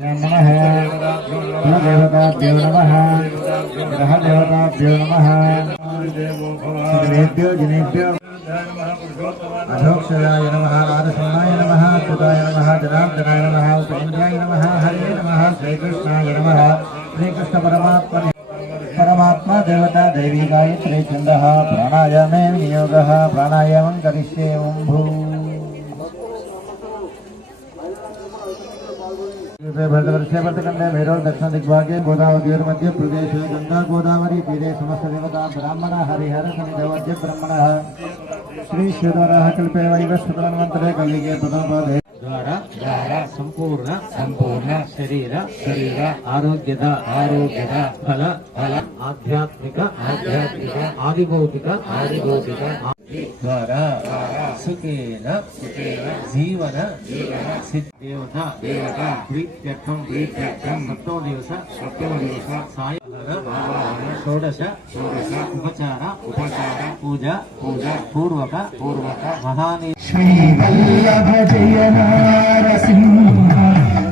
देवताभ्यो नमः ग्रह देवताभ्यो नमः सर्वेभ्यो जनेभ्यो अधोक्षराय नमः आदशनाय नमः सुताय नमः जनार्दनाय नमः उपेन्द्राय नमः हरे नमः श्रीकृष्णाय नमः श्रीकृष्ण परमात्मा देवता दैवी गायत्री छन्दः प्राणायामे विनियोगः प्राणायामं करिष्ये ओं भू भरतवर्षे भरतखंडे मेरोर दक्षिण दिग्भागे गोदावरी मध्य प्रदेश गंगा गोदावरी तीरे समस्त देवता ब्राह्मण हरिहर शनिदेवज्य ब्रह्मणः श्री शिवराह कल्पे वैवस्वतन्वंतरे कलिगे प्रथमपादे द्वारा संपूर्ण शरीर आरोग्यद फल आध्यात्मिक आदिभौतिक द्वारा सुखेन जीवन सिद्धेवता प्रीत्यर्थं सप्तो दिवस सायंकाल षोडश उपचार पूजा पूर्वक महानी श्री वल्लभ जय नारसिंह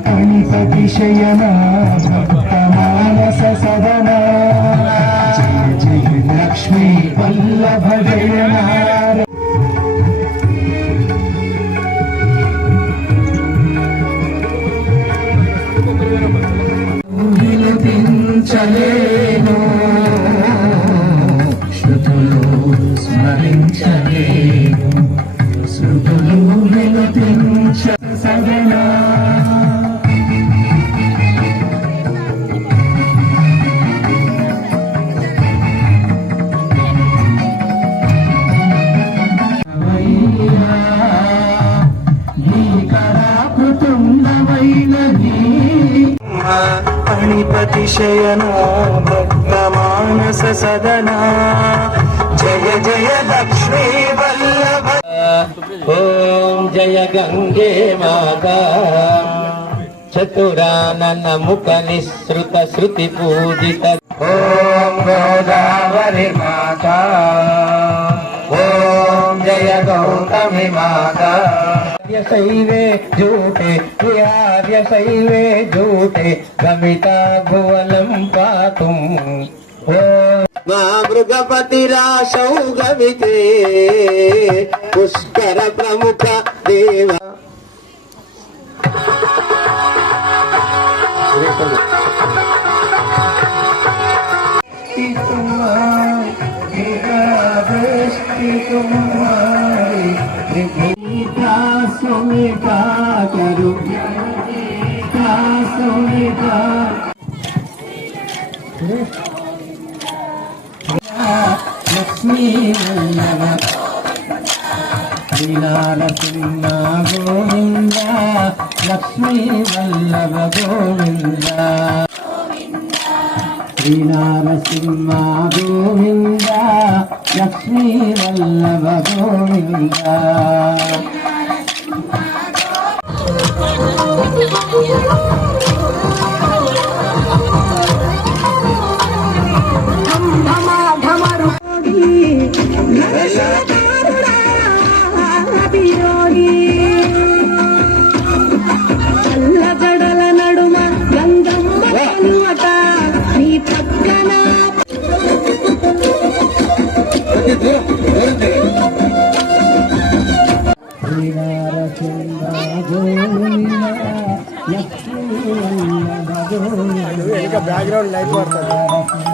गणपति शयना भक्तमानस सदना जय जय लक्ष्मी वल्लभ जय नार విలపించలేను శృతులు స్మరించలేను శృతులు విలపించ సదనా गणपतिशयना भक्तमानस सदना जय जय लक्ष्मी वल्लभ ओम जय गंगे माता चतुरानन मुख निःसृत श्रुति पूजित ओम गोदावरी माता ओम जय गौतमी माता शैवे झूठे विहार्य शैवे झूठे गमिता भुवनं पातुं मा मृगपतिराशौ गमिते पुष्कर प्रमुख देव सुमिता करू सुमिता लक्ष्मी वल्लभ श्रीनारसिंह गोविंद लक्ष्मी वल्लभ गोविंद श्रीनारसिंह गोविंद लक्ष्मी वल्लभ गोविंद చల్లగడల నడుమ గంగమ్మ కనుమట నీ పక్కన బ్యాక్గ్రౌండ్ లైట్ పడుతుంది